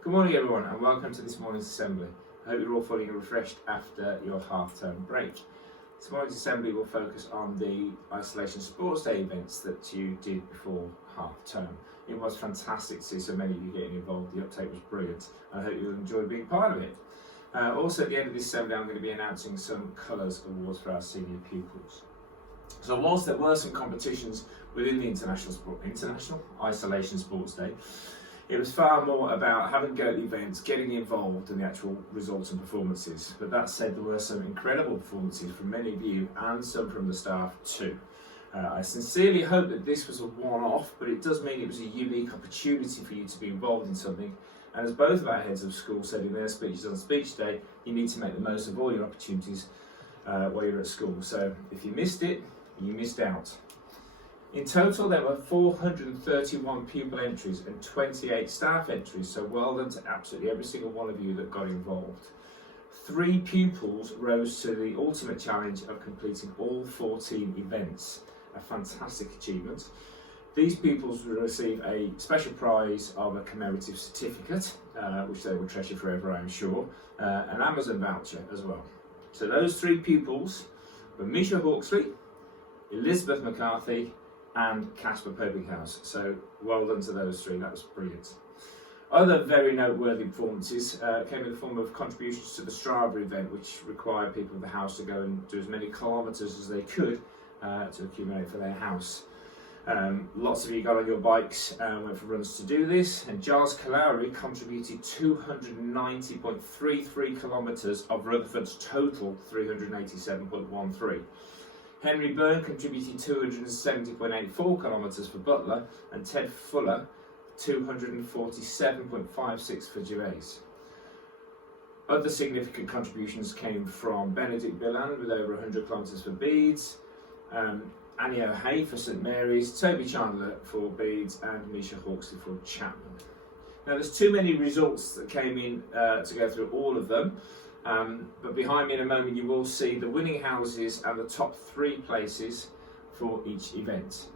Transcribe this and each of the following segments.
Good morning everyone and welcome to this morning's assembly. I hope you're all feeling refreshed after your half-term break. This morning's assembly will focus on the isolation sports day events that you did before half-term. It was fantastic to see so many of you getting involved. The uptake was brilliant. I hope you'll enjoy being part of it. Also at the end of this assembly I'm going to be announcing some colours awards for our senior pupils. So whilst there were some competitions within the International Isolation Sports Day, it was far more about having go to events, getting involved in the actual results and performances. But that said, there were some incredible performances from many of you and some from the staff too. I sincerely hope that this was a one-off, but it does mean it was a unique opportunity for you to be involved in something. And as both of our heads of school said in their speeches on Speech Day, you need to make the most of all your opportunities while you're at school. So if you missed it, you missed out. In total, there were 431 pupil entries and 28 staff entries, so well done to absolutely every single one of you that got involved. 3 pupils rose to the ultimate challenge of completing all 14 events, a fantastic achievement. These pupils will receive a special prize of a commemorative certificate, which they will treasure forever, I'm sure, an Amazon voucher as well. So those 3 pupils were Misha Hawksley, Elizabeth McCarthy and Casper Purvinghouse. So well done to those 3, that was brilliant. Other very noteworthy performances came in the form of contributions to the Strava event, which required people of the house to go and do as many kilometres as they could to accumulate for their house. Lots of you got on your bikes and went for runs to do this, and Giles Calowry contributed 290.33 kilometres of Rutherford's total 387.13. Henry Byrne contributed 270.84 kilometres for Butler, and Ted Fuller 247.56 for Gervais. Other significant contributions came from Benedict Billand with over 100 kilometres for Beeds, Annie O'Hay for St Mary's, Toby Chandler for Beeds and Misha Hawksley for Chapman. Now there's too many results that came in to go through all of them. But behind me in a moment you will see the winning houses and the top 3 places for each event.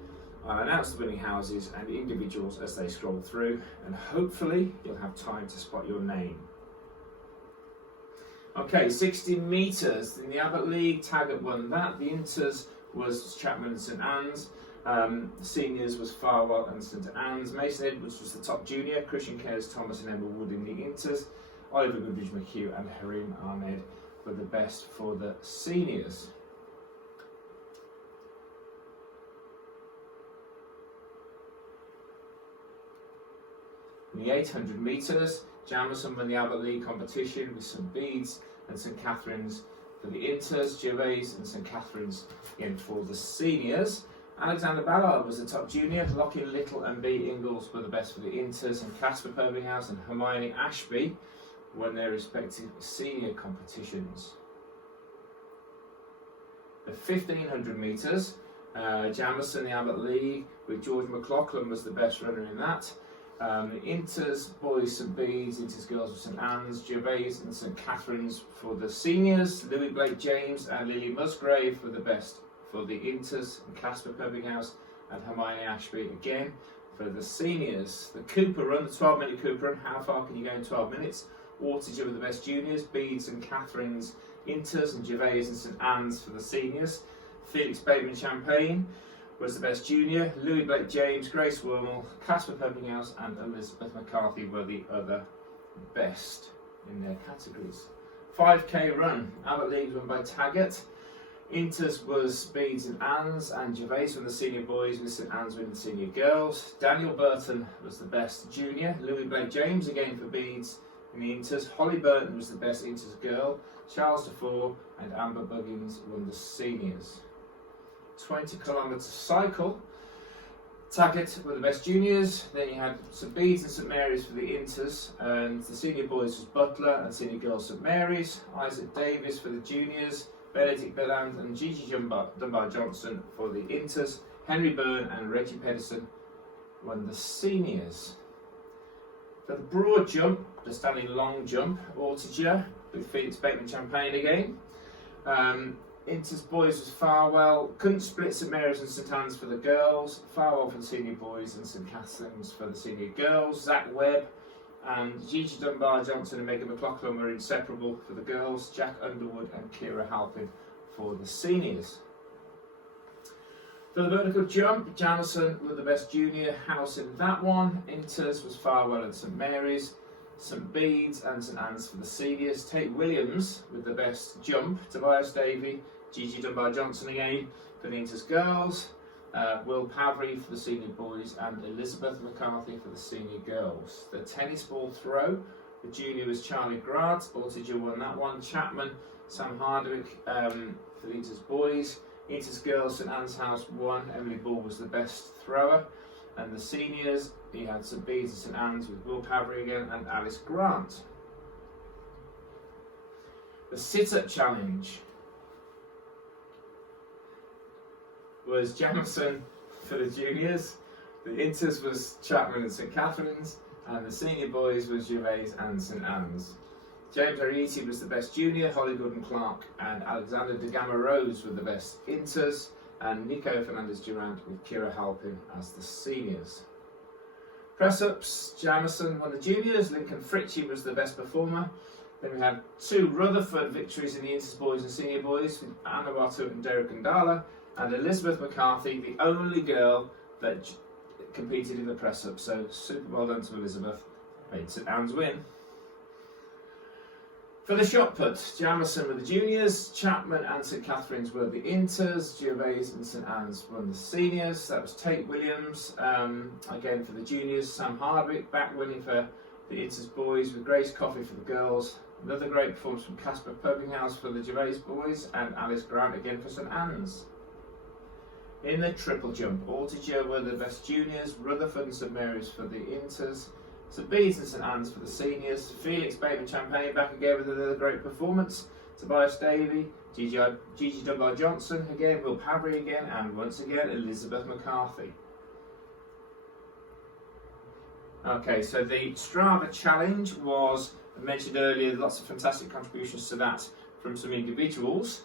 I'll announce the winning houses and the individuals as they scroll through, and hopefully you'll have time to spot your name. Okay, 60 metres in the Abbott League, Taggart won that. The Inters was Chapman and St Anne's. The seniors was Farwell and St Anne's. Mason Edwards was the top junior. Christian Cares, Thomas and Emma Wood in the Inters. Oliver Goodridge McHugh and Harim Ahmed were the best for the seniors. In the 800 metres, Jamison won the Abbott League competition with St Bede's and St Catherine's for the Inters, Gervais and St Catherine's again for the seniors. Alexander Ballard was the top junior, Lockie Little and B Ingalls were the best for the Inters, and Casper Purvinghouse and Hermione Ashby won their respective senior competitions. The 1500 metres, Jamison, the Abbott League, with George McLaughlin was the best runner in that. The Inters boys St Bede's, Inters girls with St Anne's, Gervais and St Catherine's for the seniors. Louis Blake James and Lily Musgrave were the best for the Inters, and Casper Purvinghouse and Hermione Ashby again for the seniors. The Cooper run, the 12-minute Cooper run, how far can you go in 12 minutes? Waterger were the best juniors, Bede's and Catherine's Inters, and Gervais and St Anne's for the seniors. Felix Bateman Champagne was the best junior, Louis Blake James, Grace Wormel, Casper Purvinghouse and Elizabeth McCarthy were the other best in their categories. 5k run, Abbott League won by Taggart. Inters was Bede's and Anne's, and Gervais won the senior boys with St Anne's winning the senior girls. Daniel Burton was the best junior, Louis Blake James again for Bede's in the Inters. Holly Burton was the best Inters girl. Charles DeFore and Amber Buggins won the seniors. 20 kilometre cycle, Taggart were the best juniors. Then you had St Bede's and St Mary's for the Inters, and the senior boys was Butler and senior girls St Mary's. Isaac Davis for the juniors, Benedict Belland and Gigi Dunbar Johnson for the Inters. Henry Byrne and Reggie Pedersen won the seniors. For the broad jump, the standing long jump, Waterger with Felix Bateman Champagne again. Inters boys was Farwell, couldn't split St Mary's and St Anne's for the girls, Farwell for the senior boys and St Catherine's for the senior girls. Zach Webb And Gigi Dunbar-Johnson and Megan McLaughlin were inseparable for the girls, Jack Underwood and Kira Halpin for the seniors. For the vertical jump, Jamison were the best junior house in that one. Inters was Farwell and St Mary's. St Bede's and St Anne's for the seniors. Tate Williams with the best jump. Tobias Davey, Gigi Dunbar-Johnson again for the Inters girls. Will Pavery for the senior boys and Elizabeth McCarthy for the senior girls. The tennis ball throw, the junior was Charlie Grant. Altiger won that one. Chapman, Sam Hardwick for the Inters boys. Inters girls, St Anne's House won. Emily Ball was the best thrower. And the seniors, he had St Bede's and St Anne's with Will Pavery again and Alice Grant. The sit-up challenge was Jamison for the juniors. The Inters was Chapman and St Catherine's, and the senior boys was Gervais and St Anne's. James Arieti was the best junior. Holly Gooden Clark and Alexander de Gama Rose were the best Inters, and Nico Fernandez Durant with Kira Halpin as the seniors. Press-ups, Jamison won the juniors. Lincoln Fritchie was the best performer. Then we had 2 Rutherford victories in the Inters boys and senior boys with Anna Watto and Derek Gandala, and Elizabeth McCarthy, the only girl that competed in the press-up. So super well done to Elizabeth. Made St Anne's win. For the shot put, Jamison were the juniors, Chapman and St Catherine's were the Inters, Gervais and St Anne's were the seniors. That was Tate Williams, again for the juniors, Sam Hardwick back winning for the Inters boys with Grace Coffey for the girls. Another great performance from Casper Purkinghouse for the Gervais boys and Alice Grant again for St Anne's. In the triple jump, Altiger were the best juniors, Rutherford and St Mary's for the Inters, St Bede's and St Anne's for the seniors. Felix Bateman Champagne back again with another great performance. Tobias Davey, Gigi Dunbar-Johnson again, Will Pavery again, and once again Elizabeth McCarthy. Okay, so the Strava challenge was, I mentioned earlier, lots of fantastic contributions to that from some individuals.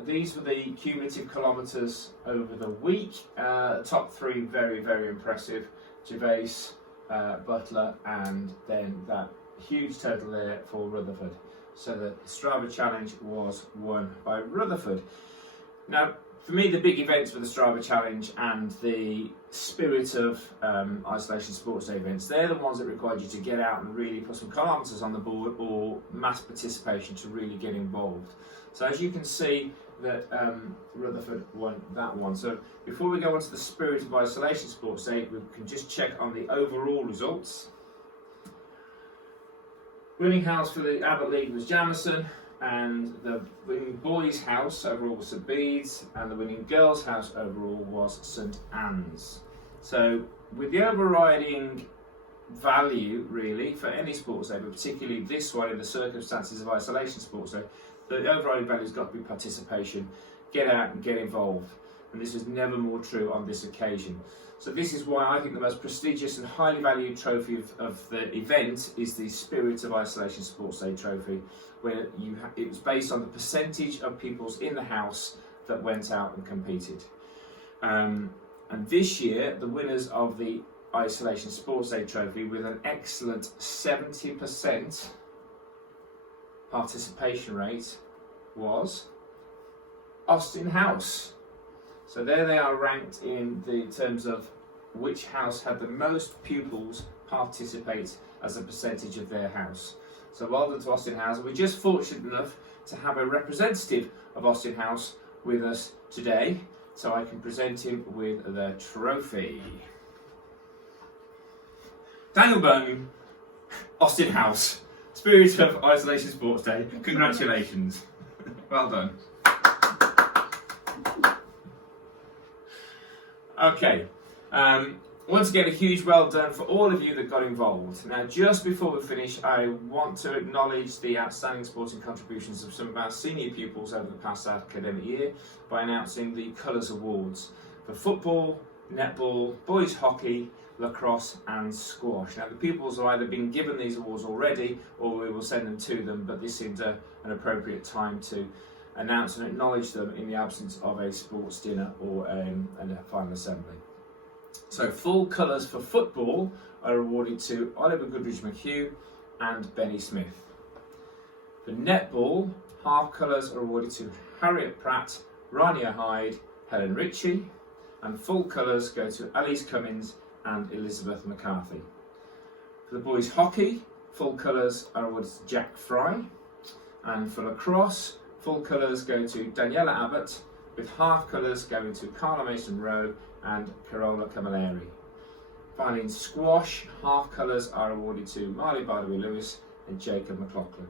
These were the cumulative kilometres over the week. Top 3 very, very impressive. Gervais, Butler, and then that huge total there for Rutherford. So the Strava challenge was won by Rutherford. Now, for me, the big events were the Strava challenge and the spirit of isolation sports day events. They're the ones that required you to get out and really put some kilometres on the board or mass participation to really get involved. So as you can see that Rutherford won that one. So before we go on to the spirit of isolation sports day, we can just check on the overall results. Winning house for the Abbott League was Jamison, and the winning boys' house overall was St Bede's, and the winning girls' house overall was St Anne's. So with the overriding value really for any sports day, but particularly this one in the circumstances of isolation sports day, the overriding value has got to be participation. Get out and get involved. And this was never more true on this occasion. So this is why I think the most prestigious and highly valued trophy of the event is the Spirit of Isolation Sports Day trophy, where it was based on the percentage of peoples in the house that went out and competed. And this year, the winners of the Isolation Sports Day trophy with an excellent 70% participation rate was Austin House. So there they are ranked in the terms of which house had the most pupils participate as a percentage of their house. So well done to Austin House. We're just fortunate enough to have a representative of Austin House with us today, so I can present him with the trophy. Daniel Bone, Austin House. Spirit of Isolation Sports Day. Congratulations. Well done. Okay. Once again, a huge well done for all of you that got involved. Now, just before we finish, I want to acknowledge the outstanding sporting contributions of some of our senior pupils over the past academic year by announcing the Colours Awards for football, netball, boys hockey, lacrosse and squash. Now the pupils have either been given these awards already or we will send them to them, but this seemed an appropriate time to announce and acknowledge them in the absence of a sports dinner or a final assembly. So full colours for football are awarded to Oliver Goodrich McHugh and Benny Smith. For netball, half colours are awarded to Harriet Pratt, Rania Hyde, Helen Ritchie, and full colours go to Alice Cummins and Elizabeth McCarthy. For the boys' hockey, full colours are awarded to Jack Fry, and for lacrosse, full colours go to Daniela Abbott, with half colours going to Carla Mason-Rowe and Carola Camilleri. Finally, in squash, half colours are awarded to Marley Bardawi-Lewis and Jacob McLaughlin.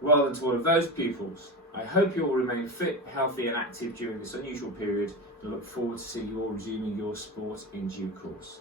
Well done to all of those pupils. I hope you all remain fit, healthy and active during this unusual period, and look forward to seeing you all resuming your sport in due course.